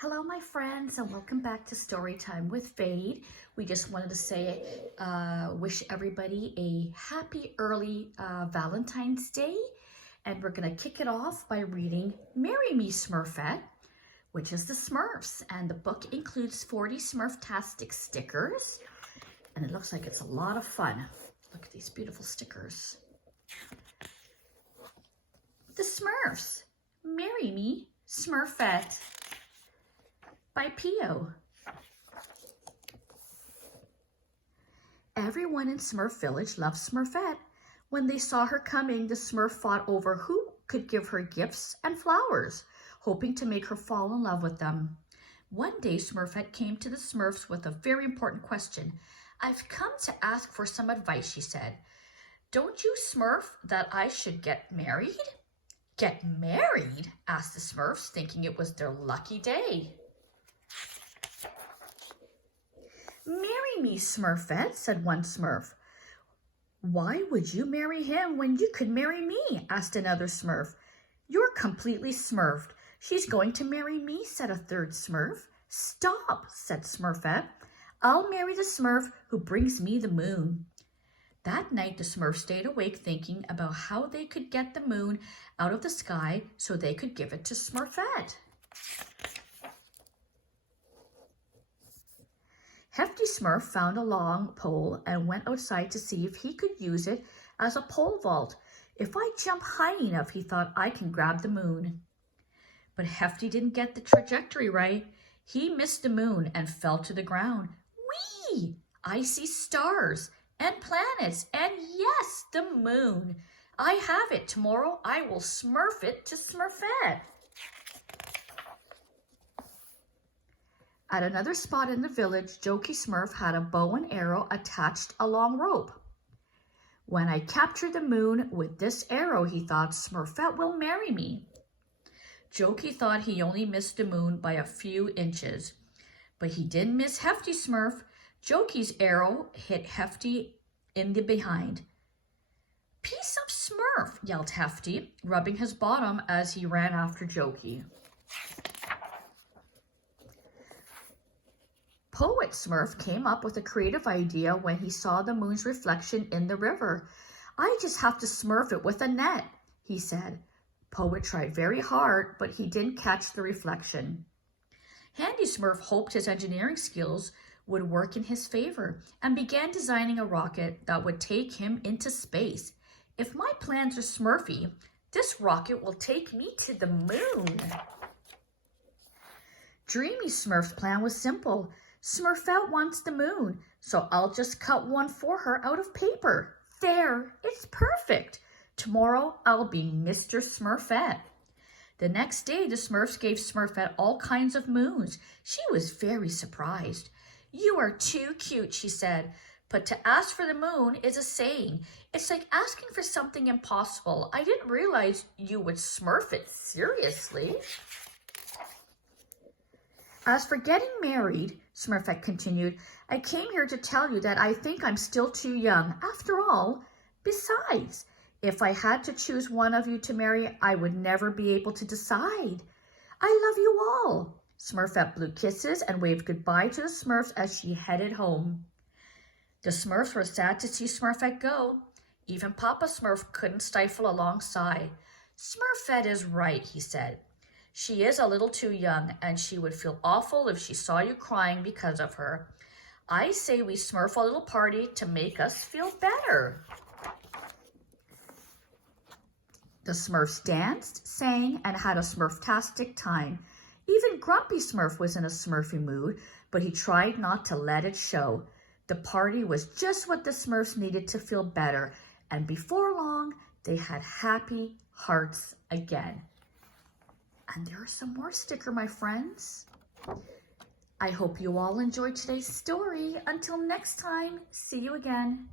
Hello, my friends, and welcome back to Storytime with Fade. We just wanted to say, wish everybody a happy early Valentine's Day. And we're going to kick it off by reading Marry Me, Smurfette, which is the Smurfs. And the book includes 40 Smurftastic stickers. And it looks like it's a lot of fun. Look at these beautiful stickers. The Smurfs, Marry Me, Smurfette, by Peyo. Everyone in Smurf Village loved Smurfette. When they saw her coming, the Smurf fought over who could give her gifts and flowers, hoping to make her fall in love with them. One day, Smurfette came to the Smurfs with a very important question. "I've come to ask for some advice," she said. "Don't you Smurf that I should get married?" "Get married?" asked the Smurfs, thinking it was their lucky day. "Marry me, Smurfette," said one Smurf. "Why would you marry him when you could marry me?" asked another Smurf. "You're completely smurfed. She's going to marry me," said a third Smurf. "Stop," said Smurfette. "I'll marry the Smurf who brings me the moon." That night, the Smurfs stayed awake thinking about how they could get the moon out of the sky so they could give it to Smurfette. Hefty Smurf found a long pole and went outside to see if he could use it as a pole vault. "If I jump high enough," he thought, "I can grab the moon." But Hefty didn't get the trajectory right. He missed the moon and fell to the ground. "Whee! I see stars and planets and yes, the moon. I have it. Tomorrow I will smurf it to Smurfette." At another spot in the village, Jokey Smurf had a bow and arrow attached a long rope. "When I capture the moon with this arrow," he thought, "Smurfette will marry me." Jokey thought he only missed the moon by a few inches, but he didn't miss Hefty Smurf. Jokey's arrow hit Hefty in the behind. "Piece of Smurf!" yelled Hefty, rubbing his bottom as he ran after Jokey. Poet Smurf came up with a creative idea when he saw the moon's reflection in the river. "I just have to smurf it with a net," he said. Poet tried very hard, but he didn't catch the reflection. Handy Smurf hoped his engineering skills would work in his favor and began designing a rocket that would take him into space. "If my plans are Smurfy, this rocket will take me to the moon." Dreamy Smurf's plan was simple. "Smurfette wants the moon, so I'll just cut one for her out of paper. There, it's perfect. Tomorrow I'll be Mr. Smurfette." The next day, the Smurfs gave Smurfette all kinds of moons. She was very surprised. "You are too cute," she said, "but to ask for the moon is a saying. It's like asking for something impossible. I didn't realize you would Smurf it seriously." "As for getting married," Smurfette continued, "I came here to tell you that I think I'm still too young. After all, besides, if I had to choose one of you to marry, I would never be able to decide. I love you all." Smurfette blew kisses and waved goodbye to the Smurfs as she headed home. The Smurfs were sad to see Smurfette go. Even Papa Smurf couldn't stifle a long sigh. "Smurfette is right," he said. "She is a little too young, and she would feel awful if she saw you crying because of her. I say we Smurf a little party to make us feel better." The Smurfs danced, sang, and had a Smurftastic time. Even Grumpy Smurf was in a Smurfy mood, but he tried not to let it show. The party was just what the Smurfs needed to feel better, and before long, they had happy hearts again. And there are some more stickers, my friends. I hope you all enjoyed today's story. Until next time, see you again.